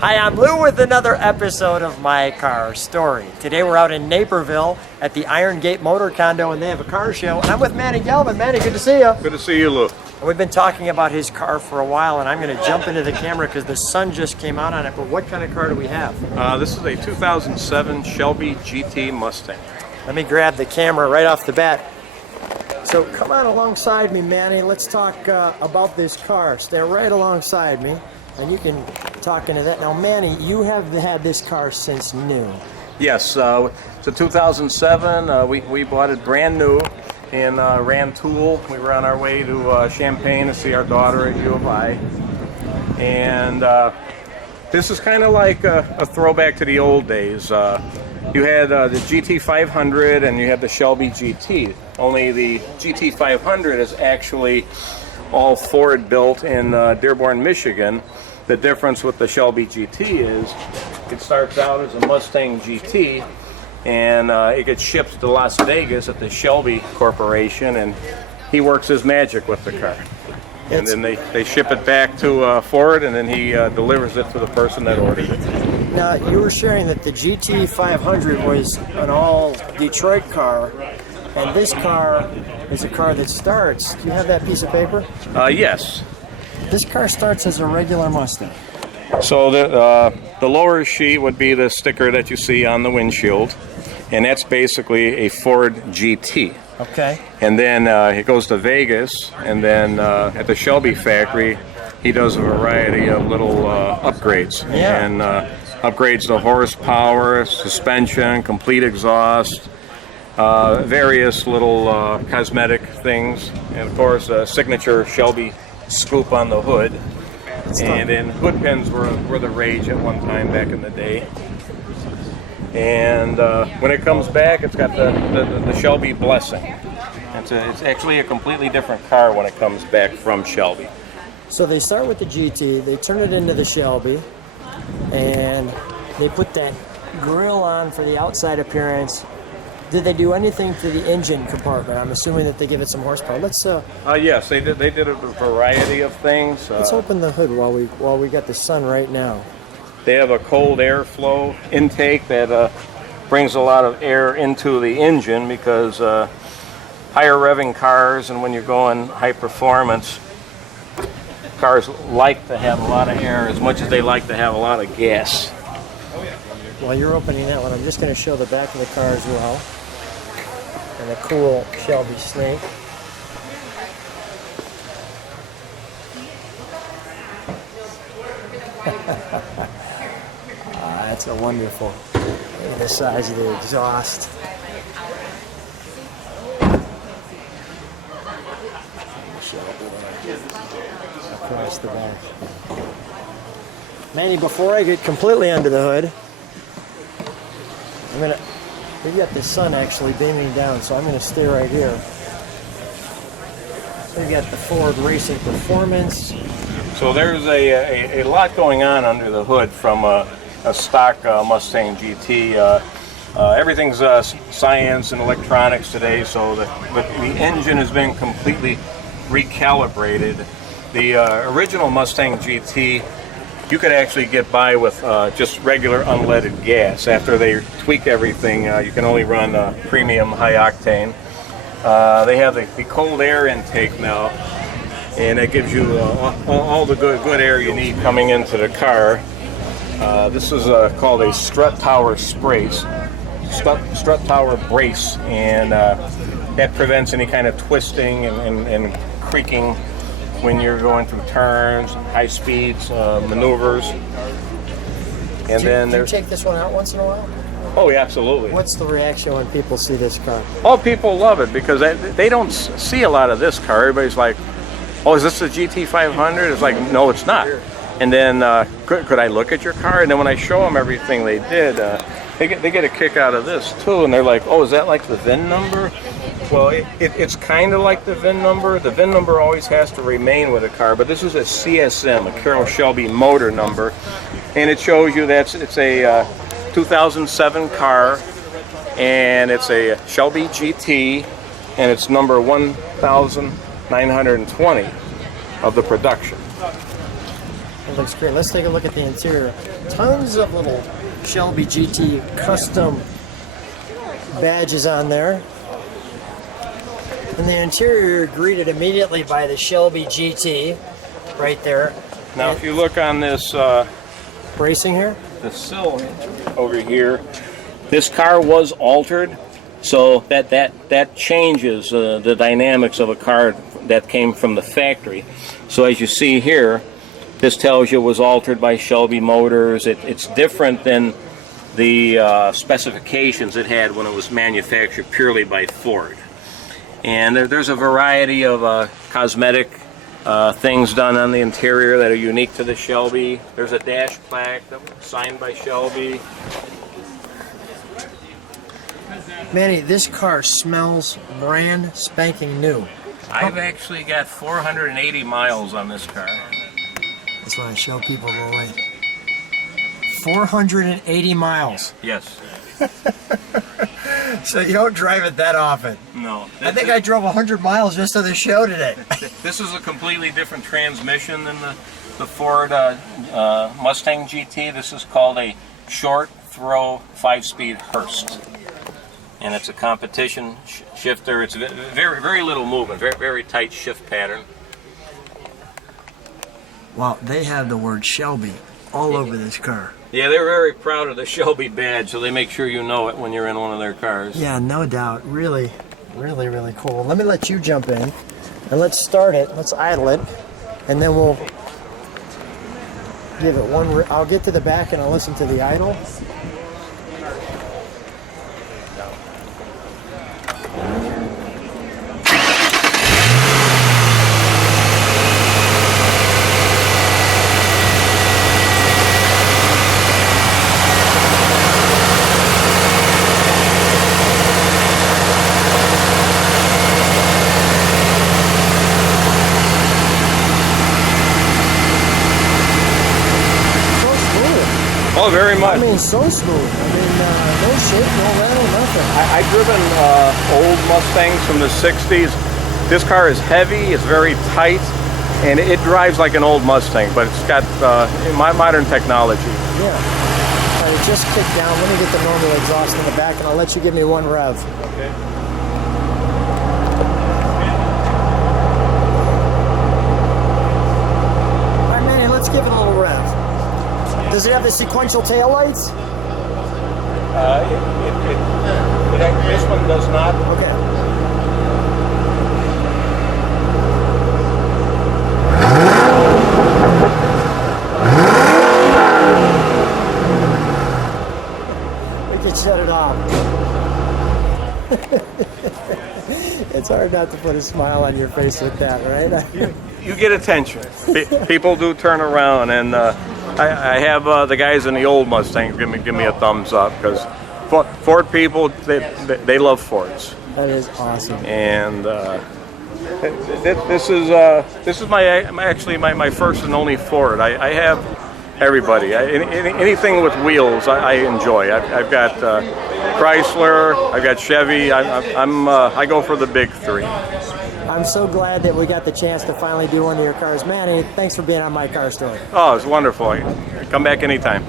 Hi, I'm Lou with another episode of My Car Story. Today we're out in Naperville at the Iron Gate Motor Condo and they have a car show. And I'm with Manny Galvin. Manny, good to see you. Good to see you, Lou. And we've been talking about his car for a while and I'm going to jump into the camera because the sun just came out on it. But what kind of car do we have? This is a 2007 Shelby GT Mustang. Let me grab the camera right off the bat. So come on alongside me, Manny. Let's talk about this car. Stay right alongside me. And you can talk into that. Now, Manny, you have had this car since new. Yes, it's a 2007. We bought it brand new in Rantoul. We were on our way to Champaign to see our daughter at U of I. And this is kind of like a throwback to the old days. You had the GT 500 and you had the Shelby GT. Only the GT 500 is actually all Ford built in Dearborn, Michigan. The difference with the Shelby GT is it starts out as a Mustang GT and it gets shipped to Las Vegas at the Shelby Corporation and he works his magic with the car. And then they ship it back to Ford and then he delivers it to the person that ordered it. Now, you were sharing that the GT 500 was an all Detroit car. And this car is a car that starts. Do you have that piece of paper? Yes. This car starts as a regular Mustang. So the lower sheet would be the sticker that you see on the windshield, and that's basically a Ford GT. Okay. And then it goes to Vegas, and then at the Shelby factory, he does a variety of little upgrades. Yeah. And upgrades the horsepower, suspension, complete exhaust, various little cosmetic things, and of course a signature Shelby scoop on the hood. And then hood pins were the rage at one time back in the day. And when it comes back, it's got the Shelby blessing. It's actually a completely different car when it comes back from Shelby. So they start with the GT, they turn it into the Shelby, and they put that grille on for the outside appearance. Did they do anything to the engine compartment? I'm assuming that they give it some horsepower. Let's yes, they did. They did a variety of things. Let's open the hood while we got the sun right now. They have a cold airflow intake that brings a lot of air into the engine because higher revving cars and when you're going high performance, cars like to have a lot of air as much as they like to have a lot of gas. While you're opening that one, I'm just going to show the back of the car as well. And a cool Shelby snake. That's a wonderful. Look at the size of the exhaust. Across the back. Manny, before I get completely under the hood, we've got the sun actually beaming down, so I'm going to stay right here. We've got the Ford Racing Performance. So there's a lot going on under the hood from a stock Mustang GT. Everything's science and electronics today, so the engine has been completely recalibrated. The original Mustang GT, you could actually get by with just regular unleaded gas. After they tweak everything, you can only run premium high octane. They have the cold air intake now, and it gives you all the good air you need coming into the car. This is called a strut tower brace, and that prevents any kind of twisting and creaking when you're going through turns, high speeds, maneuvers. And do you take this one out once in a while? Oh, yeah, absolutely. What's the reaction when people see this car? Oh, people love it because they don't see a lot of this car. Everybody's like, oh, is this the GT 500? It's like, no, it's not. And then, could I look at your car? And then when I show them everything they did, they get a kick out of this too. And they're like, oh, is that like the VIN number? Well, it's kind of like the VIN number. The VIN number always has to remain with a car, but this is a CSM, a Carroll Shelby motor number, and it shows you that it's a 2007 car, and it's a Shelby GT, and it's number 1,920 of the production. looks great. Let's take a look at the interior. Tons of little Shelby GT custom badges on there. And the interior, you're greeted immediately by the Shelby GT right there. Now, if you look on this Bracing here? the sill over here, this car was altered, so that changes the dynamics of a car that came from the factory. So as you see here, this tells you it was altered by Shelby Motors. It's different than the specifications it had when it was manufactured purely by Ford. And there's a variety of cosmetic things done on the interior that are unique to the Shelby. There's a dash plaque that was signed by Shelby. Manny, this car smells brand spanking new. I've actually got 480 miles on this car. That's why I show people the way. 480 miles. Yes. So you don't drive it that often. No. I think I drove 100 miles just to the show today. This is a completely different transmission than the Ford Mustang GT. This is called a short throw 5-speed Hurst. And it's a competition shifter. It's very little movement, very tight shift pattern. Wow, they have the word Shelby all over this car. Yeah, they're very proud of the Shelby badge, so they make sure you know it when you're in one of their cars. Yeah, no doubt. Really cool. Let me let you jump in and let's start it. Let's idle it, and then we'll give it one. I'll get to the back and I'll listen to the idle. Oh, very much. I mean, so smooth. I mean, no shake, no rattle, nothing. I've driven old Mustangs from the 60s. This car is heavy, it's very tight, and it drives like an old Mustang, but it's got modern technology. Yeah. All right, just kick down. Let me get the normal exhaust in the back, and I'll let you give me one rev. Okay. All right, Manny, let's give it a little rev. Does it have the sequential taillights? This one does not. Okay. We can shut it off. It's hard not to put a smile on your face with that, right? You get attention. People do turn around, and I have the guys in the old Mustangs give me a thumbs up, because Ford people, they love Fords. That is awesome. And this is my first and only Ford. I have everybody. Anything with wheels, I enjoy. I've got Chrysler, I've got Chevy. I go for the big three. I'm so glad that we got the chance to finally do one of your cars. Manny, thanks for being on My Car Story. Oh, it's wonderful. Come back anytime.